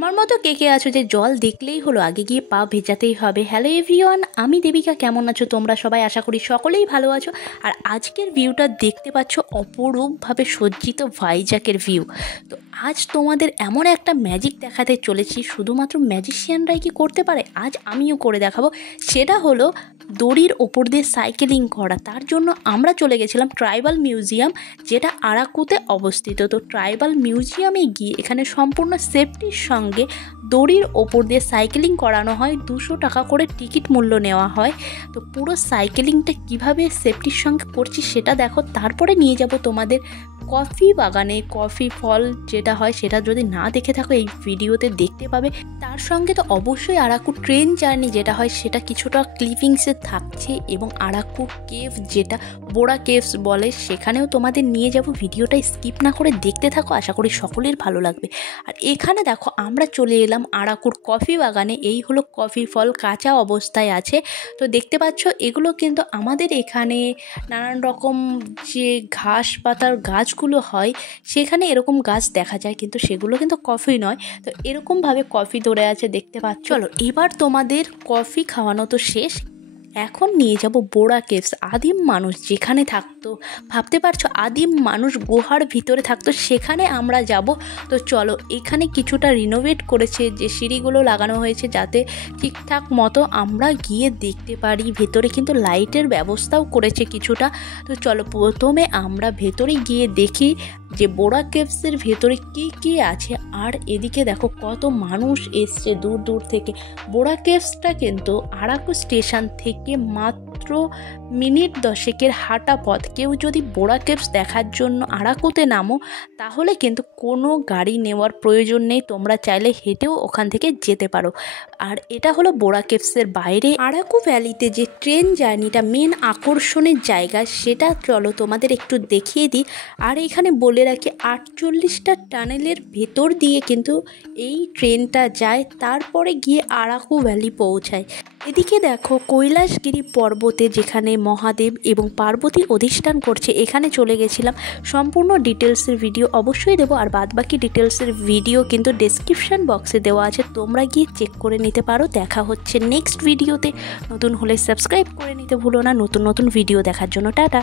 আমার মতো কে কে আছো যে জল দেখলেই হলো আগে গিয়ে পা ভেজাতেই হবে। হ্যালো এভরিওয়ান, আমি দেবিকা। কেমন আছো তোমরা সবাই? আশা করি সকলেই ভালো আছো। আর আজকের ভিউটা দেখতে পাচ্ছ অপরূপভাবে সজ্জিত ভাইজ্যাকের ভিউ। তো আজ তোমাদের এমন একটা ম্যাজিক দেখাতে চলেছি, শুধুমাত্র ম্যাজিশিয়ানরাই কি করতে পারে, আজ আমিও করে দেখাবো। সেটা হলো দড়ির ওপর দিয়ে সাইকেলিং করা। তার জন্য আমরা চলে গেছিলাম ট্রাইবাল মিউজিয়াম, যেটা আরাকুতে অবস্থিত। তো ট্রাইবাল মিউজিয়ামে গিয়ে এখানে সম্পূর্ণ সেফটির সঙ্গে দড়ির ওপর দিয়ে সাইকেলিং করানো হয়। 200 টাকা করে টিকিট মূল্য নেওয়া হয়। তো পুরো সাইকেলিংটা কিভাবে সেফটির সঙ্গে করছি সেটা দেখো। তারপরে নিয়ে যাব তোমাদের কফি বাগানে। কফি ফল যেটা হয় সেটা যদি না দেখে থাকো এই ভিডিওতে দেখতে পাবে। তার সঙ্গে তো অবশ্যই আরাকু ট্রেন জার্নি যেটা হয় সেটা কিছুটা ক্লিপিংসে থাকছে, এবং আরাকু কেভ যেটা বোরা কেভস বলে সেখানেও তোমাদের নিয়ে যাব। ভিডিওটা স্কিপ না করে দেখতে থাকো, আশা করি সকলের ভালো লাগবে। আর এখানে দেখো আমরা চলে এলাম আরাকুর কফি বাগানে। এই হলো কফি ফল, কাঁচা অবস্থায় আছে। তো দেখতে পাচ্ছ এগুলো কিন্তু আমাদের এখানে নানান রকম যে ঘাস পাতার গাছগুলো হয় সেখানে এরকম গাছ দেখা যায়, কিন্তু সেগুলো কিন্তু কফি নয়। তো এরকমভাবে কফি ধরে আছে দেখতে পাচ্ছ। চলো এবার তোমাদের কফি খাওয়ানো তো শেষ, এখন নিয়ে যাব বোরা কেভস। আদিম মানুষ যেখানে থাকতো, ভাবতে পারছো আদিম মানুষ গুহার ভিতরে থাকতো, সেখানে আমরা যাব। তো চলো, এখানে কিছুটা রিনোভেট করেছে, যে সিঁড়িগুলো লাগানো হয়েছে যাতে ঠিকঠাক মতো আমরা গিয়ে দেখতে পারি। ভেতরে কিন্তু লাইটের ব্যবস্থাও করেছে কিছুটা। তো চলো প্রথমে আমরা ভেতরে গিয়ে দেখি যে বোরা কেভসের ভেতরে কি কি আছে। আর এদিকে দেখো কত মানুষ এসছে দূর দূর থেকে। বোরা কেভসটা কিন্তু আরাকু স্টেশন থেকে মাত্র মিনিট 10 হাঁটা পথ। কেউ যদি বোরা কেভস দেখার জন্য আরাকুতে নামো তাহলে কিন্তু কোনো গাড়ি নেওয়ার প্রয়োজন নেই, তোমরা চাইলে হেঁটেও ওখান থেকে যেতে পারো। আর এটা হলো বোরা কেভসের বাইরে। আরাকু ভ্যালিতে যে ট্রেন জার্নিটা মেন আকর্ষণের জায়গা, সেটা চলো তোমাদের একটু দেখিয়ে দিই। আর এখানে বলে রাখি 48টা টানেলের ভেতর দিয়ে কিন্তু এই ট্রেনটা যায়, তারপরে গিয়ে আরাকু ভ্যালি পৌঁছায়। এদিকে দেখো কৈলাসগিরি পর্বতে যেখানে মহাদেব এবং পার্বতী অধিষ্ঠান করছে, এখানে চলে গেছিলাম। সম্পূর্ণ ডিটেলসের ভিডিও অবশ্যই দেবো, আর বাদবাকি ডিটেলসের ভিডিও কিন্তু ডেসক্রিপশন বক্সে দেওয়া আছে, তোমরা গিয়ে চেক করে নিতে পারো। দেখা হচ্ছে নেক্সট ভিডিওতে। নতুন হলে সাবস্ক্রাইব করে নিতে ভুলো না নতুন নতুন ভিডিও দেখার জন্য। টাটা।